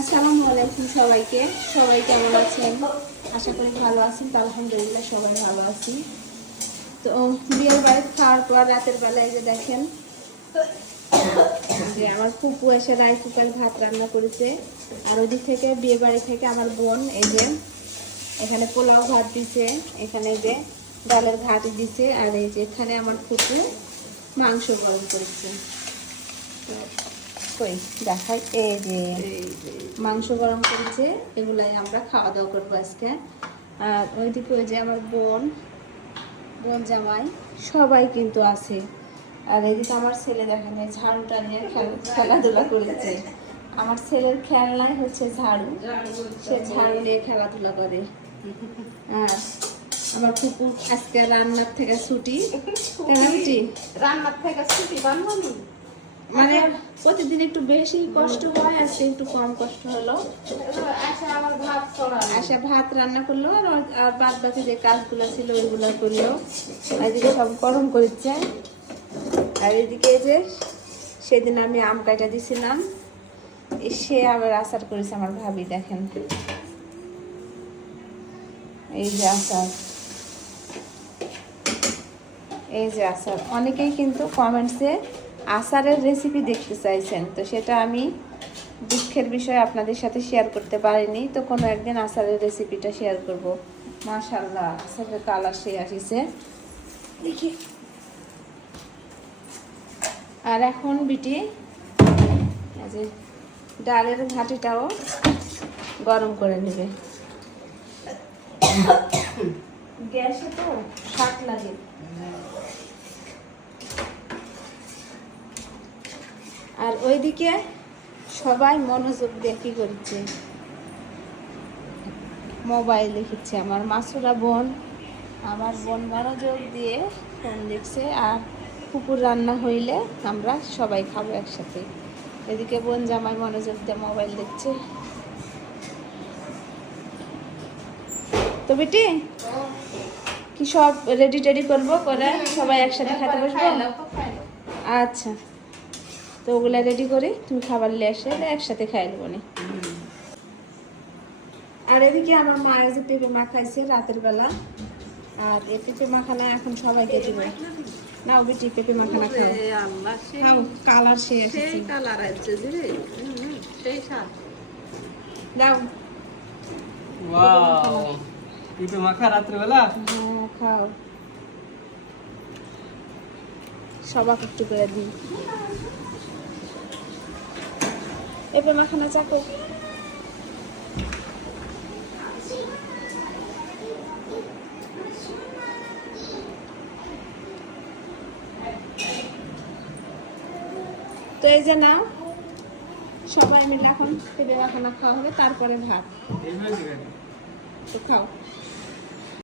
আসসালামু আলাইকুম সবাইকে। সবাই কেমন আছেন? আশা করি ভালো আছেন। তো আলহামদুলিল্লাহ সবাই ভালো আছি। তো বিয়ের বাড়িতে খাওয়ার পর রাতের বেলায় যে দেখেন যে আমার ফুপু এসে রাইস কুকার ভাত রান্না করেছে। আর ওদিক থেকে বিয়ে বাড়ি থেকে আমার বোন এই যে এখানে পোলাও ভাত দিছে, এখানে যে ডালের ঘাটি দিছে, আর এই যে এখানে আমার ফুপু মাংস গরম করেছে। কই দেখাই, এই যে মাংস গরম করেছে, এগুলাই আমরা খাওয়া দাওয়া করবো আজকে। আর ওইদিকে ওই যে আমার বোন জামাই সবাই কিন্তু আছে। আর এদিকে আমার ছেলে দেখেন ঝাড়ুটা নিয়ে খেলাধুলা করেছে। আমার ছেলের খেলনাই হচ্ছে ঝাড়ু, সে ঝাড়ু নিয়ে খেলাধুলা করে। আর আমার ফুপু আজকে রান্নার থেকে ছুটি। রান্নার থেকে ছুটি বানানো মানে প্রতিদিন একটু বেশি কষ্ট হয়, আজকে একটু কম কষ্ট হলো। আশা ভাত রান্না করলো, আর বাদ বাকি যে কাজগুলো ছিল ওইগুলো করলো। এদিকে সব গরম করেছে। আর এদিকে যে সেদিন আমি আম কাটা দিছিলাম, সে আবার আচার করেছে আমার ভাবি। দেখেন এই যে আচার, এই যে আচার। অনেকেই কিন্তু কমেন্টসে আচারের রেসিপি দেখতে চাইছেন, তো সেটা আমি দুঃখের বিষয় আপনাদের সাথে শেয়ার করতে পারিনি। তো কোনো একদিন আচারের রেসিপিটা শেয়ার করব। মাশাআল্লাহ আচারের কালার সে আসিছে দেখি। আর এখন বিটি এই যে ডালের ঘাটিটাও গরম করে নেবে। গ্যাসে তো শাক লাগে। আর ওইদিকে সবাই মনোযোগ দিয়ে কি করছে, মোবাইল দেখছে। আমার মাসুরা বোন, আমার বোন মনোযোগ দিয়ে ফোন দেখছে। আর কুকুর রান্না হইলে আমরা সবাই খাবো একসাথে। এদিকে বোন জামাই মনোযোগ দিয়ে মোবাইল দেখছে। তো বেটি কি সব রেডি টেডি করবো, করে সবাই একসাথে খেতে বসবো? আচ্ছা, তো ওগুলা রেডি করি, তুমি খাবার নিয়ে এসে একসাথে খাই নেবো নি। আর এদিকে আমার মা যে পেঁপে মাখাইছে রাতের বেলা, আর এই পেঁপে মাখানা এখন সবাইকে দিবে। নাও বেটি পেঁপে মাখানা খাও, খাও। কালার সেই কালার আছে সেই স্বাদ। দাও। ওয়াও, পেঁপে মাখা রাতের বেলা। হ্যাঁ খাও, সবাক একটু করে দিই। পেঁপে মাখানা চাকো। তো এই যে নাও, সবাই মিলে এখন পেঁপে মাখানা খাওয়া হবে, তারপরে ভাত। তো খাও।